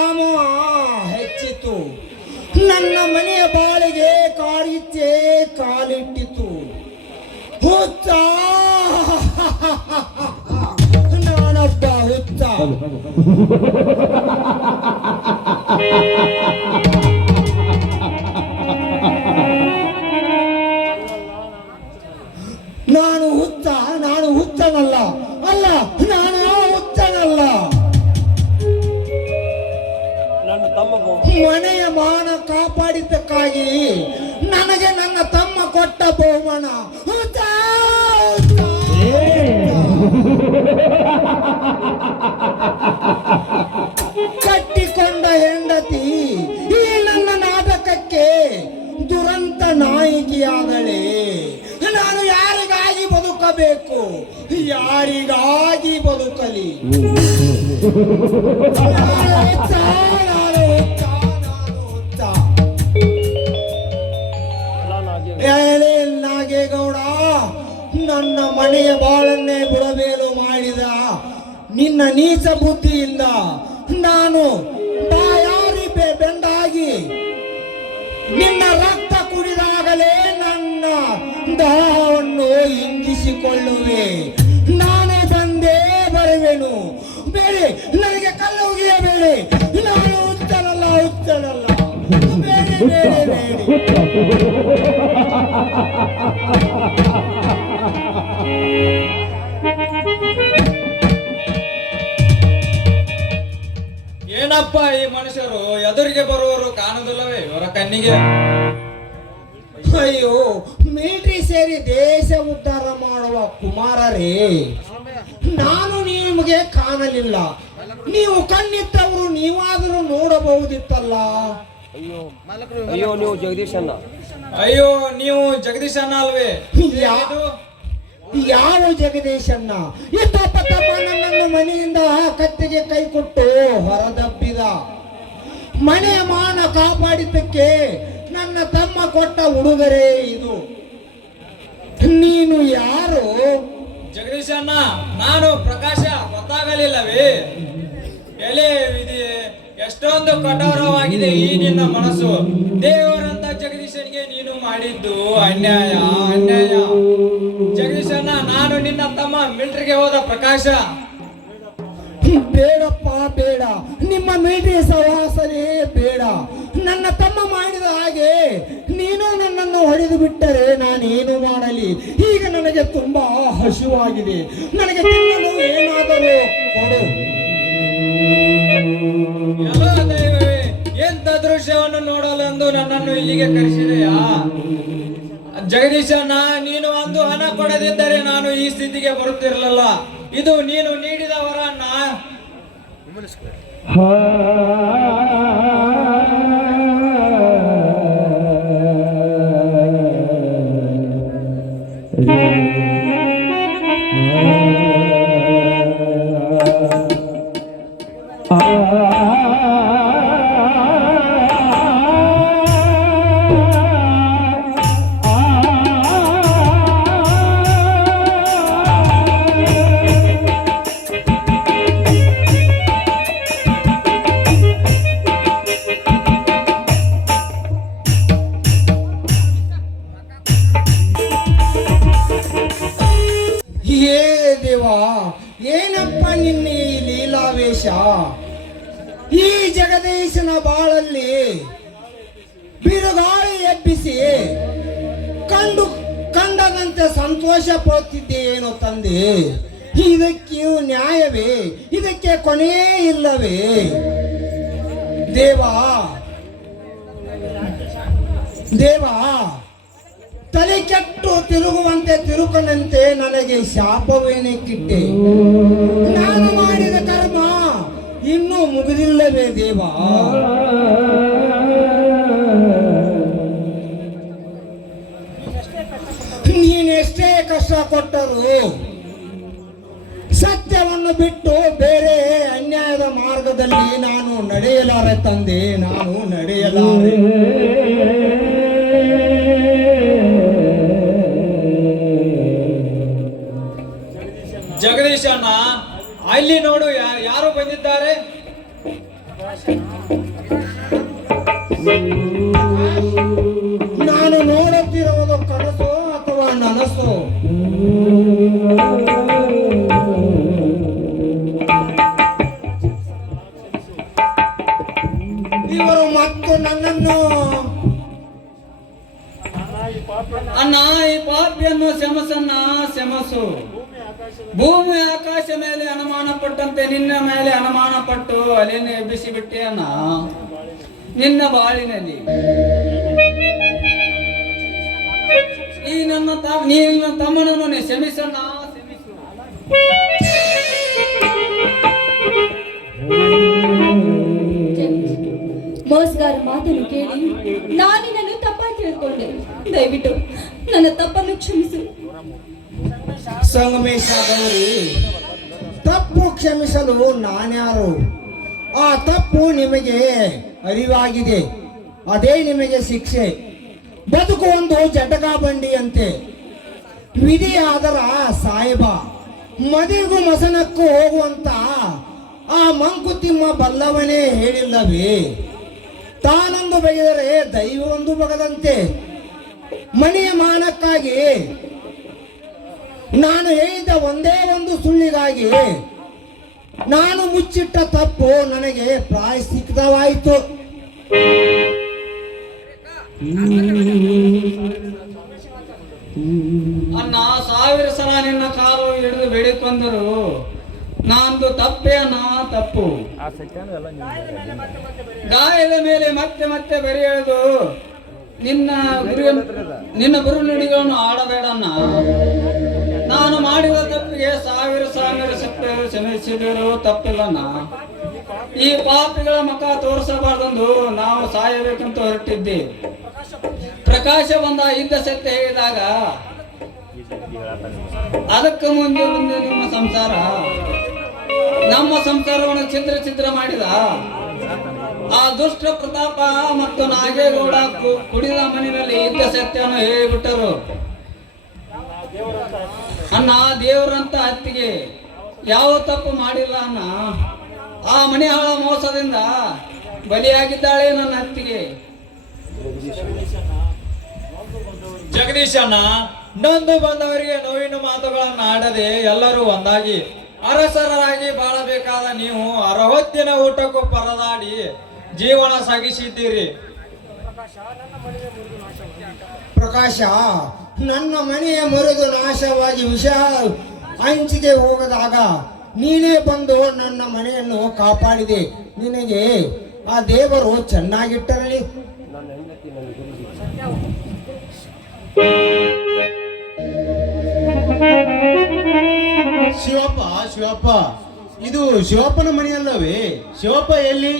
ವ್ಯಾಮೋಹ ಹೆಚ್ಚಿತು ನನ್ನ ಮನೆಯ ಬಾಳಿಗೆ ಕಾಡಿಚ್ಚೆ ಕಾಲಿಟ್ಟಿತು ಹುಚ್ಚ ನಾನೊಬ್ಬ ಹುಚ್ಚ ಬಹುಮಾನ. ಕಟ್ಟಿಕೊಂಡ ಹೆಂಡತಿ ಈ ನನ್ನ ನಾಟಕಕ್ಕೆ ದುರಂತ ನಾಯಕಿಯಾದಳೆ ನಾನು ಯಾರಿಗಾಗಿ ಬದುಕಬೇಕು? ಯಾರಿಗಾಗಿ ಬದುಕಲಿ? ಮನೆಯ ಬಾಳನ್ನೇ ಬುಡಬೇಲು ಮಾಡಿದ. ನಿನ್ನ ನೀಚ ಬುದ್ಧಿಯಿಂದ ನಾನು ಬೆ- ಬೆಂಡಾಗಿ. ನಿನ್ನ ರಕ್ತ ಕುಡಿದಾಗಲೇ ನನ್ನ ದಾಹವನ್ನು ಇಂಗಿಸಿಕೊಳ್ಳುವೆ. ನಾನು ತಂದೆ ಬರುವೆನು. ಬೇಡಿ ನನಗೆ ಕಲ್ಲು ಉಗಿಯಬೇಡಿ ನಾನು ಉತ್ತರಲ್ಲ ಉತ್ತರಲ್ಲ ಬೇಡಿ ಬೇಡಿ ಏನಪ್ಪ ಈ ಮನುಷ್ಯರು ಎದುರಿಗೆ ಬರುವವರು ಕಾಣುದಿಲ್ಲವೇ ಇವರ ಕಣ್ಣಿಗೆ. ಅಯ್ಯೋ ಮಿಲಿಟರಿ ಸೇರಿ ದೇಶ ಉದ್ಧಾರ ಮಾಡುವ ಕುಮಾರರೇ ನಾನು ನಿಮಗೆ ಕಾಣಲಿಲ್ಲ. ನೀವು ಕಣ್ಣಿತ್ತವರು ನೀವಾದರೂ ನೋಡಬಹುದಿತ್ತಲ್ಲ. ಅಯ್ಯೋ ನೀವು ಜಗದೀಶ್ ಅಣ್ಣ. ಅಯ್ಯೋ ನೀವು ಜಗದೀಶ್ ಅಣ್ಣ ಅಲ್ವೇ? ಯಾವುದು ಯಾವ ಇತ್ತಪ್ಪ ನನ್ನನ್ನು ಮನೆಯಿಂದ ಕತ್ತಿಗೆ ಕೈ ಕೊಟ್ಟು ಹೊರದಬ್ಬಿದ. ಮನೆಯ ಮಾನ ಕಾಪಾಡಿದ್ದಕ್ಕೆ ನನ್ನ ತಮ್ಮ ಕೊಟ್ಟ ಉಡುಗೊರೆ ಇದು. ನೀನು ಯಾರು? ಜಗದೀಶ್ ಅಣ್ಣ, ನಾನು ಪ್ರಕಾಶ, ಗೊತ್ತಾಗಲಿಲ್ಲವೇ? ಎಲೆ ಎಷ್ಟೊಂದು ಕಠೋರವಾಗಿದೆ ಈ ನಿನ್ನ ಮನಸ್ಸು. ದೇವರಂತ ಜಗದೀಶನಿಗೆ ನೀನು ಮಾಡಿದ್ದು ಅನ್ಯಾಯ ಅನ್ಯಾಯ. ಜಗದೀಶ್ ಅಣ್ಣ, ನಾನು ನಿನ್ನ ತಮ್ಮ, ಮಿಲ್ಟ್ರಿಗೆ ಹೋದ ಪ್ರಕಾಶ. ಬೇಡಪ್ಪ, ಬೇಡ. ನಿಮ್ಮ ಮೈತ್ರಿ ಸಹವಾಸನೇ ಬೇಡ. ನನ್ನ ತಮ್ಮ ಮಾಡಿದ ಹಾಗೆ ನೀನು ನನ್ನನ್ನು ಹೊಡೆದು ಬಿಟ್ಟರೆ ನಾನೇನು ಮಾಡಲಿ? ಈಗ ನನಗೆ ತುಂಬಾ ಹಸಿವಾಗಿದೆ. ನನಗೆ ತಿನ್ನಲು ಏನಾದರೂ ಕೊಡು. ಎಂತ ದೃಶ್ಯವನ್ನು ನೋಡಲೆಂದು ನನ್ನನ್ನು ಇಲ್ಲಿಗೆ ಕರೆಸಿದೆಯಾ? ಜಗದೀಶ ನೀನು ಅಂದು ಹಣ ಕೊಡದಿದ್ದರೆ ನಾನು ಈ ಸ್ಥಿತಿಗೆ ಬರುತ್ತಿರಲಿಲ್ಲ. ಇದು ನೀನು ನೀಡಿದ Woman is good. ಕಂಡು ಕಂಡದಂತೆ ಸಂತೋಷ ಪಡುತ್ತಿದ್ದೆ ಏನೋ ತಂದೆ. ಇದಕ್ಕೆ ನ್ಯಾಯವೇ? ಇದಕ್ಕೆ ಕೊನೆ ಇಲ್ಲವೇ? ದೇವಾ, ದೇವ, ತಲೆ ಕೆಟ್ಟು ತಿರುಗುವಂತೆ ತಿರುಕನಂತೆ ನನಗೆ ಶಾಪವೇನಕ್ಕಿಟ್ಟೆ ನಾನು ಮಾಡಿದ ಕರ್ಮ ಇನ್ನೂ ಮುಗಿದಿಲ್ಲವೇ ದೇವ? ಕೊಟ್ಟರು. ಸತ್ಯವನ್ನು ಬಿಟ್ಟು ಬೇರೆ ಅನ್ಯಾಯದ ಮಾರ್ಗದಲ್ಲಿ ನಾನು ನಡೆಯಲಾರೆ ತಂದೆ ನಾನು ನಡೆಯಲಾರೆ. ಜಗದೀಶಣ್ಣ ಅಲ್ಲಿ ನೋಡು ಯಾರು ಬಂದಿದ್ದಾರೆ? ಇವರು ಮತ್ತು ನನ್ನನ್ನು ಈ ಪಾಪಿಯನ್ನು ಶಮಸನ್ನ ಶಮಸು. ಭೂಮಿ ಆಕಾಶ ಮೇಲೆ ಅನುಮಾನ ಪಟ್ಟಂತೆ ನಿನ್ನ ಮೇಲೆ ಅನುಮಾನ ಪಟ್ಟು ಅಲ್ಲಿನ ಎಬ್ಬಿಸಿ ಬಿಟ್ಟೆ ಅಣ್ಣ ನಿನ್ನ ಬಾಳಿನಲ್ಲಿ. ಈ ನನ್ನ ತ ನೀ ನನ್ನ ತಮ್ಮನನ್ನು ಕ್ಷಮಿಸಣ್ಣ ಕ್ಷಮಿಸು. ಮೋಸ್ಗಾರ ಮಾತನ್ನು ಕೇಳಿ ನಾನು ನಿನ್ನನ್ನು ತಪ್ಪಾಗಿ ತಿಳ್ಕೊಂಡೆ ದಯವಿಟ್ಟು ನನ್ನ ತಪ್ಪನ್ನು ಕ್ಷಮಿಸು. ಸಂಗಮೇಶ ಗೌರಿ ತಪ್ಪು ಕ್ಷಮಿಸಲು ನಾನ್ಯಾರು? ಆ ತಪ್ಪು ನಿಮಗೆ ಅರಿವಾಗಿದೆ. ಅದೇ ನಿಮಗೆ ಶಿಕ್ಷೆ. ಬದುಕು ಒಂದು ಜಟಕ ಬಂಡಿಯಂತೆ ವಿಧಿ ಆದರ ಸಾಹೇಬ ಮದಿಗೂ ಮಸನಕ್ಕೂ ಹೋಗುವಂತ ಆ ಮಂಕುತಿಮ್ಮ ಬಲ್ಲವನೇ ಹೇಳಿಲ್ಲವೇ? ತಾನೊಂದು ಬಗೆದರೆ ದೈವವೊಂದು ಬಗದಂತೆ. ಮನೆಯ ಮಾನಕ್ಕಾಗಿ ನಾನು ಹೇಳಿದ ಒಂದೇ ಒಂದು ಸುಳ್ಳಿಗಾಗಿ ನಾನು ಮುಚ್ಚಿಟ್ಟ ತಪ್ಪು ನನಗೆ ಪ್ರಾಯಶ್ಚಿತ್ತವಾಯಿತು. ಅಣ್ಣ ಸಾವಿರ ಸಲ ನಿನ್ನ ಕಾಲು ಹಿಡಿದು ಬೇಡಿಕೊಂಡರು ನಂದು ತಪ್ಪೇ ಅಣ್ಣ ತಪ್ಪು. ಗಾಯದ ಮೇಲೆ ಮತ್ತೆ ಮತ್ತೆ ಬೆರೆಯದು ನಿನ್ನ ಗುರು ನಿನ್ನ ಗುರು ನುಡಿಗಳನ್ನು ಆಡಬೇಡಣ್ಣ ನಾನು ಮಾಡಿದ ತಪ್ಪಿಗೆ ಸಾವಿರ ಸಾವಿರ ಸತ್ಯ ಕ್ಷಮಿಸಿದರು ತಪ್ಪಿಲ್ಲಣ್ಣ ಈ ಪಾಪಿಗಳ ಮುಖ ತೋರಿಸಬಾರ್ದೆಂದು ನಾವು ಸಾಯಬೇಕಂತ ಹೊರಟಿದ್ದಿ ಪ್ರಕಾಶ ಬಂದ ಇದ್ದ ಸತ್ಯ ಹೇಳಿದಾಗ, ಅದಕ್ಕೆ ಮುಂದೆ ಮುಂದೆ ನಿಮ್ಮ ಸಂಸಾರ. ನಮ್ಮ ಸಂಸಾರವನ್ನು ಚಿತ್ರ ಚಿತ್ರ ಮಾಡಿದ. ಆ ದುಷ್ಟ ಪ್ರತಾಪ ಮತ್ತು ನಾಗೇಗೌಡ ಕುಡಿದ ಮನೆಯಲ್ಲಿ ಇದ್ದ ಸತ್ಯವನ್ನು ಹೇಳಿಬಿಟ್ಟರು. ಅನ್ನ ದೇವರಂತ ಹತ್ತಿಗೆ ಯಾವ ತಪ್ಪು ಮಾಡಿಲ್ಲ ಅಣ್ಣ. ಆ ಮನೆ ಹಾಳ ಮೋಸದಿಂದ ಬಲಿಯಾಗಿದ್ದಾಳೆ ನನ್ನ ಅತ್ತಿಗೆ. ಜಗದೀಶಣ್ಣ ನಂದು ಬಂದವರಿಗೆ ನೋವಿನ ಮಾತುಗಳನ್ನು ಆಡದೆ ಎಲ್ಲರೂ ಒಂದಾಗಿ ಅರಸರಾಗಿ ಬಾಳಬೇಕಾದ ನೀವು ಅರವತ್ತಿನ ಊಟಕ್ಕೂ ಪರದಾಡಿ ಜೀವನ ಸಾಗಿಸಿದ್ದೀರಿ. ಪ್ರಕಾಶ ನನ್ನ ಮನೆಯ ಮುರಿದು ನಾಶವಾಗಿ ವಿಷ ಹಂಚಿಗೆ ಹೋಗದಾಗ ನೀನೇ ಬಂದು ನನ್ನ ಮನೆಯನ್ನು ಕಾಪಾಡಿದೆ. ನಿನಗೆ ಆ ದೇವರು ಚೆನ್ನಾಗಿಟ್ಟರಲಿ. ನನ್ನ ಹೆಂಡತಿ ನನ್ನ ಗುರುಜಿ ಶಿವಪ್ಪ ಶಿವಪ್ಪ ಇದು ಶಿವಪ್ಪನ ಮನೆಯಲ್ಲವೇ? ಶಿವಪ್ಪ ಎಲ್ಲಿ?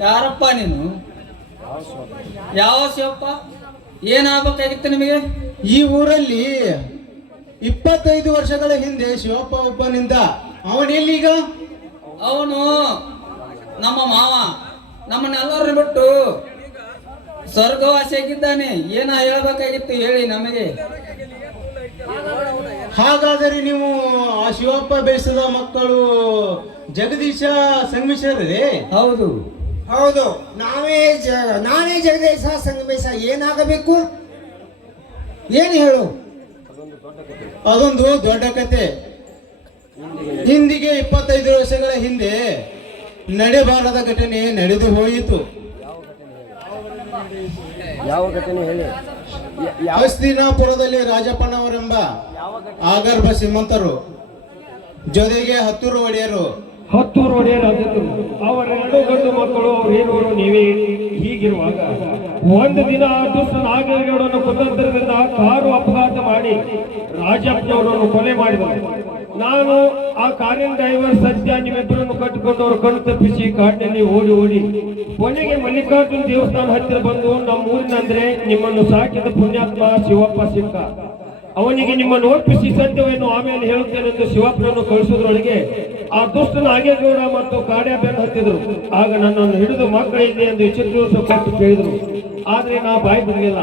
ಯಾರಪ್ಪ ನೀನು? ಯಾವ ಶಿವಪ್ಪ? ಏನಾಗಬೇಕಾಗಿತ್ತು ನಿಮಗೆ? ಈ ಊರಲ್ಲಿ ಇಪ್ಪತ್ತೈದು ವರ್ಷಗಳ ಹಿಂದೆ ಶಿವಪ್ಪ ಒಬ್ಬನಿಂದ ಅವನೆಲ್ಲೀಗ? ಅವನು ನಮ್ಮ ಮಾವ ನಮ್ಮನ್ನೆಲ್ಲರನ್ನು ಬಿಟ್ಟು ಸ್ವರ್ಗವಾಸಿಯಾಗಿದ್ದಾನೆ. ಏನ ಹೇಳ್ಬೇಕಾಗಿತ್ತು ಹೇಳಿ ನಮಗೆ. ಹಾಗಾದರೆ ನೀವು ಆ ಶಿವಪ್ಪ ಬೇಸದ ಮಕ್ಕಳು ಜಗದೀಶ ಸಂಗಮೇಶ್ವರೇ ಹೌದು. ಹೌದು. ನಾವೇ ಜ ನಾನೇ ಜಗದೀಶ ಸಂಗಮೇಶ ಏನಾಗಬೇಕು? ಏನು ಹೇಳು? ಅದೊಂದು ದೊಡ್ಡ ಕತೆ. ಹಿಂದಿಗೆ ಇಪ್ಪತ್ತೈದು ವರ್ಷಗಳ ಹಿಂದೆ ನಡೆಬಾರದ ಘಟನೆ ನಡೆದು ಹೋಯಿತು. ಯಾವ ಘಟನೆ ಹೇಳಿ? ಹಸ್ತಿನಾಪುರದಲ್ಲಿ ರಾಜಪ್ಪನವರೆಂಬ ಆಗರ್ಭ ಶ್ರೀಮಂತರು ಜೊತೆಗೆ ಹತ್ತೂರು ಒಡೆಯರು. ಹತ್ತೂರು ಒಡೆಯರು ಅವರ ಎರಡು ಗಂಡು ಮಕ್ಕಳು ಅವರೇನವರು ನೀವೇ ಹೀಗಿರುವಾಗ ಒಂದು ದಿನ ದುಷ್ಟ ನಾಗರಿಕರನ್ನು ಕುತಂತ್ರದಿಂದ ಕಾರು ಅಪಘಾತ ಮಾಡಿ ರಾಜಪ್ಪನವರನ್ನು ಕೊಲೆ ಮಾಡಿದರು. ನಾನು ಆ ಕಾರಿನ ಡ್ರೈವರ್ ಸತ್ಯ ನಿಮ್ಮಿಬ್ಬರನ್ನು ಕಟ್ಟಿಕೊಂಡು ಅವರು ಕಣ್ಣು ತಪ್ಪಿಸಿ ಕಾಡಿನಲ್ಲಿ ಓಡಿ ಓಡಿ ಕೊನೆಗೆ ಮಲ್ಲಿಕಾರ್ಜುನ್ ದೇವಸ್ಥಾನ ಹತ್ತಿರ ಬಂದು ನಮ್ಮ ಊರಿನಂದ್ರೆ ನಿಮ್ಮನ್ನು ಸಾಕಿದ ಪುಣ್ಯಾತ್ಮ ಶಿವಪ್ಪ ಸಿಕ್ಕ. ಅವನಿಗೆ ನಿಮ್ಮನ್ನು ಒಪ್ಪಿಸಿ ಸತ್ಯವನ್ನು ಆಮೇಲೆ ಹೇಳುತ್ತೇನೆ ಹೇಳುತ್ತೇನೆಂದು ಶಿವಪ್ಪನನ್ನು ಕಳಿಸುವುದರೊಳಗೆ ಆ ದುಷ್ಟ ನಾಗೇಗೌಡ ಮತ್ತು ಕಾಡ್ಯಾಬೆನ್ನು ಹತ್ತಿದ್ರು. ಆಗ ನನ್ನನ್ನು ಹಿಡಿದು ಮಕ್ಕಳಿದೆ ಎಂದು ವಿಚಿತ್ರ ಕೊಟ್ಟು ಕೇಳಿದರು. ಆದ್ರೆ ನಾ ಬಾಯಿ ಬಿಡಲಿಲ್ಲ.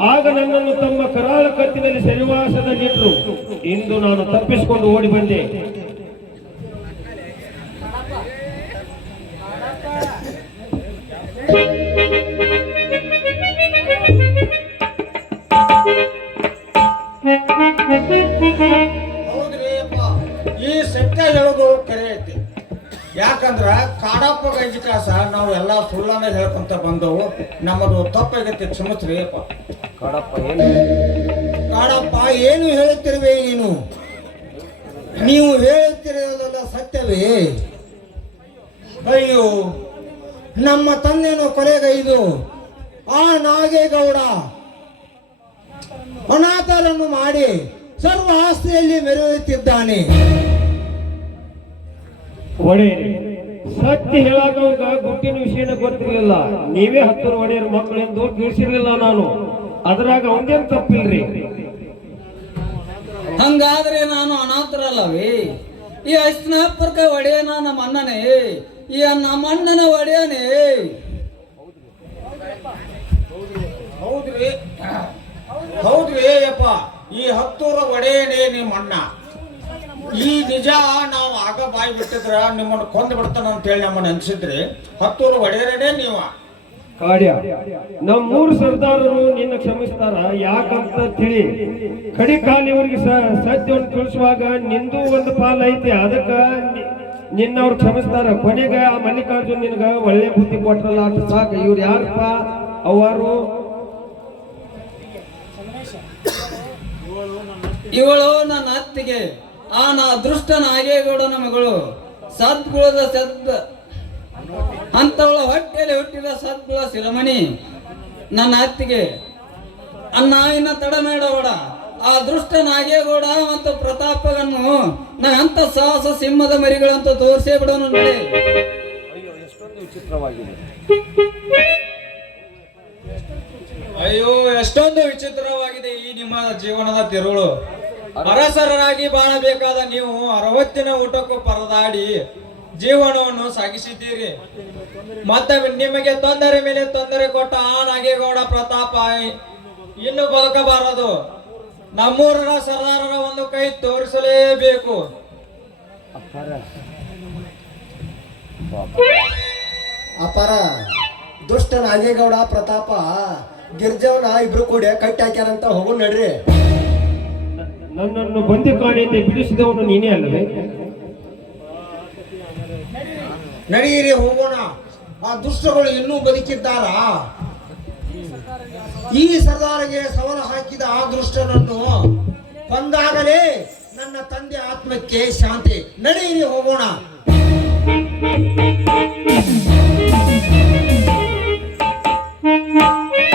ಆಗ ನನ್ನನ್ನು ತಮ್ಮ ಕರಾಳ ಕತ್ತಿನಲ್ಲಿ ಸೆರೆವಾಸದಲ್ಲಿಟ್ಟರು ಇಂದು ನಾನು ತಪ್ಪಿಸಿಕೊಂಡು ಓಡಿ ಬಂದೆ. ಕಾಡಪ್ಪ ಗಂಜಿಕಾಸ ನಾವು ಎಲ್ಲ ಸುಳ್ಳನ್ನ ಹೇಳ್ಕೊಂತ ಬಂದವು. ನಮ್ಮದು ತಪ್ಪಾಗತ್ತೆ ಕ್ಷಮಿಸ್ರಿ ಅಪ್ಪ. ಕಾಡಪ್ಪ ಏನು ಕಾಡಪ್ಪ ಏನು ಹೇಳುತ್ತಿರುವೆ ನೀನು? ನೀವು ಹೇಳುತ್ತಿರೋದೆಲ್ಲ ಸತ್ಯವೇ? ಅಯ್ಯೋ ನಮ್ಮ ತಂದೆಯನ್ನು ಕೊಲೆಗೈದು. ಆ ನಾಗೇಗೌಡ ಅನಾಥರನ್ನು ಮಾಡಿ ಸರ್ವ ಆಸ್ತಿಯಲ್ಲಿ ಮೆರೆಯುತ್ತಿದ್ದಾನೆ. ಒಡೆಯರಿ ಸತ್ಯ ಹೇಳಾಕ ಗುಟ್ಟಿನ ವಿಷಯನ ಗೊತ್ತಿರಲಿಲ್ಲ. ನೀವೇ ಹತ್ತರ ಒಡೆಯರ್ ಮಕ್ಕಳೆಂದು ತಿಳಿಸಿರಲಿಲ್ಲ ನಾನು. ಅದ್ರಾಗ ಅವಂದೇನ್ ತಪ್ಪಿಲ್ರಿ? ಹಂಗಾದ್ರೆ ನಾನು ಅನಾಥರಲ್ಲವೇ? ಈ ಅಸ್ನಾಪರ್ಕ ಒಡೆಯನ ನಮ್ಮ ಅಣ್ಣನೇ? ಈ ನಮ್ಮ ಅಣ್ಣನ ಒಡೆಯನೇ? ಹೌದ್ರಿ. ಹೌದ್ರಿ. ಅಪ್ಪ ಈ ಹತ್ತೂರ ಒಡೆಯನೇ ನಿಮ್ಮ ಅಣ್ಣ. ಈ ನಿಜ ನಾವು ಆಗ ಬಾಯಿ ಬಿಟ್ಟಿದ್ರ ನಿಮ್ಮನ್ನು ಕೊಂದು ಬಿಡ್ತಾನ ಅಂತ ಹೇಳಿ ನಮ್ಮನ್ನ ಅನ್ಸಿದ್ರಿ ಹತ್ತೂರು ಒಡೆಯರೇನೇ ನೀವ. ಕಾಡ್ಯ ನಮ್ ಮೂರು ಸರ್ದಾರರು ನಿನ್ನ ಕ್ಷಮಿಸ್ತಾರ. ಯಾಕಂತ ತಿಳಿ ಕಡಿ ಕಾಲಿವರಿಗೆ ಸತ್ಯವನ್ನು ತಿಳಿಸುವಾಗ ನಿಂದು ಒಂದು ಪಾಲ್ ಐತಿ ಅದಕ್ಕ ನಿನ್ನವ್ರು ಕ್ಷಮಿಸ್ತಾರ. ಕೊನೆಗೆ ಆ ಮಲ್ಲಿಕಾರ್ಜುನ್ ನಿನ್ಗ ಒಳ್ಳೆ ಬುದ್ಧಿ ಕೊಟ್ರಲ್ಲ ಅಂತ ಸಾಕು. ಇವ್ರು ಯಾರಪ್ಪ? ಅವರು ಇವಳು ನನ್ನ ಅತ್ತಿಗೆ. ಆ ನಾ ಅದೃಷ್ಟ ನಾಗೇಗೌಡನ ಮಗಳು. ಸದ್ಗುಳದ ಸದ್ ಅಂತವಳ ಹೊಟ್ಟೆಯಲ್ಲಿ ಹುಟ್ಟಿದ ಸದ್ಗುಳ ಶಿರಮಣಿ. ನನ್ನ ಅತ್ತಿಗೆ ಅನ್ನ ಇನ್ನ ತಡ ಮೇಡವಡ ಆ ದೃಷ್ಟ ನಾಗೇಗೌಡ ಮತ್ತು ಪ್ರತಾಪಗನ್ನು ನಾ ಅಂತ ಸಾಹಸ ಸಿಂಹದ ಮರಿಗಳಂತ ತೋರಿಸೇ ಬಿಡೋನು ನೋಡಿ. ಅಯ್ಯೋ ಎಷ್ಟೊಂದು ವಿಚಿತ್ರವಾಗಿದೆ. ಅಯ್ಯೋ ಎಷ್ಟೊಂದು ವಿಚಿತ್ರವಾಗಿದೆ ಈ ನಿಮ್ಮ ಜೀವನದ ತಿರುಳು. ಅರಸರಾಗಿ ಬಾಳಬೇಕಾದ ನೀವು ಅರವತ್ತಿನ ಊಟಕ್ಕೂ ಪರದಾಡಿ ಜೀವನವನ್ನು ಸಾಗಿಸಿದ್ದೀರಿ. ಮತ್ತೆ ನಿಮಗೆ ತೊಂದರೆ ಮೇಲೆ ತೊಂದರೆ ಕೊಟ್ಟ ಆ ನಾಗೇಗೌಡ ಪ್ರತಾಪ ಇನ್ನು ಬದುಕಬಾರದು. ನಮ್ಮೂರರ ಸರ್ದಾರರ ಒಂದು ಕೈ ತೋರಿಸಲೇಬೇಕು. ಅಪರ ಅಪಾರ ದುಷ್ಟ ನಾಗೇಗೌಡ ಪ್ರತಾಪ ಗಿರ್ಜವನ ಇಬ್ರು ಕೂಡ ಕಟ್ಟಿ ಹಾಕ್ಯಾರಂತ ಹೋಗು ನಡ್ರಿ. ನನ್ನನ್ನು ಬಂದಿ ಕಾಣಿಯಿಂದ ಬಿಡಿಸಿದವನು ನೀನೇ ಅಲ್ಲವೇ? ನಡೆಯಿರಿ, ಹೋಗೋಣ. ಆ ದುಷ್ಟಗಳು ಇನ್ನೂ ಬದುಕಿದ್ದಾರಾ? ಈ ಸರ್ದಾರಿಗೆ ಸವಾಲು ಹಾಕಿದ ಆ ದುಷ್ಟನನ್ನು ಕೊಂದಾಗಲೇ ನನ್ನ ತಂದೆ ಆತ್ಮಕ್ಕೆ ಶಾಂತಿ. ನಡೆಯಿರಿ, ಹೋಗೋಣ.